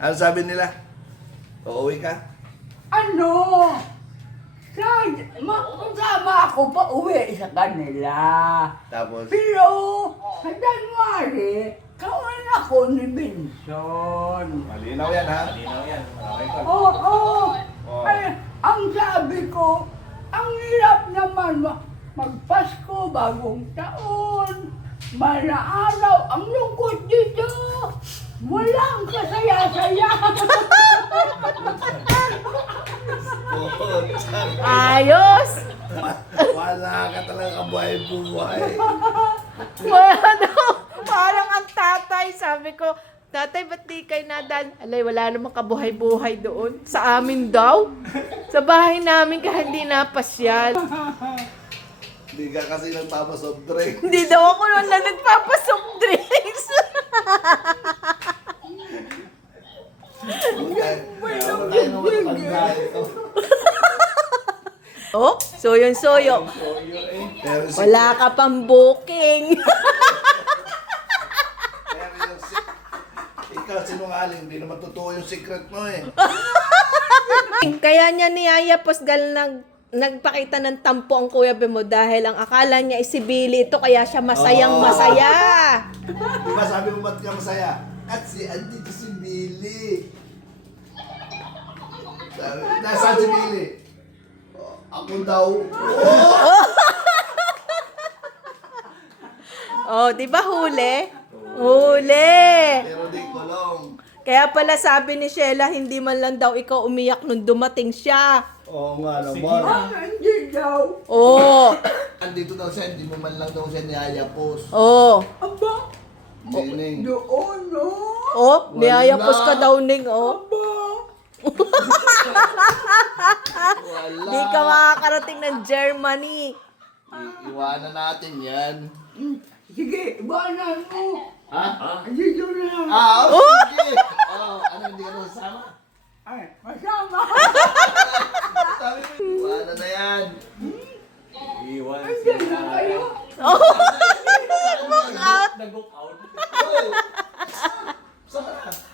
Ano sabi nila? Uuwi ka? Ano? Kasama ako pa uwi sa kanila. Tapos, Pero sa January, kawan ako ni Benson. malinaw yan ha? Malinaw yan. Okay ka. Oo. Oh. Ay, ang sabi ko, ang hirap naman magpasko, bagong taon, araw, ang lungkot dito. Walang kasaya-saya. Ayos! Wala ka talaga buhay-buhay. Wala daw. Parang ang tatay. Sabi ko, tatay, ba't di kayo nadan? Alay, wala namang kabuhay-buhay doon. Sa amin daw. Sa bahay namin kahit hindi napasyal. Hindi ka kasi nagpapasoft drink. Hindi daw ako noon na nagpapasoft drinks. Okay. Kaya ba tayo naman matanda ito? Oh, soyong-soyo. Pero si- Wala ka pang booking. pero yung ikaw sinungaling, hindi naman totoo yung secret mo eh. Kaya niya niyaya Posgal nagpakita ng tampo ang Kuya Bemo dahil ang akala niya si Billy ito kaya siya masayang masaya. Di ba sabi mo ba't ka masaya? Kasi andito si Billy. Nasaan si Billy? Ako daw. Oh, di ba huli? Huli. Pero di kulong. Kaya pala sabi ni Sheila, hindi man lang daw ikaw umiyak nung dumating siya. Oo nga naman. Hindi daw. Oh, Andito daw siya, hindi mo man lang daw siya niyayapos. oh. Aba, Sining. doon, no? Oh, niyayapos ka daw, Ning, oh. Aba. Wala. Di ka makakarating ng Germany. Iwanan natin yan. Sige, iwanan mo. Ha? Dito na lang. Sige. Ano, hindi ka nasasama? Ay, masama. Sabi mo, iwanan na yan. Iwan Andiyan na kayo. Oh, walk out. Saan ka na?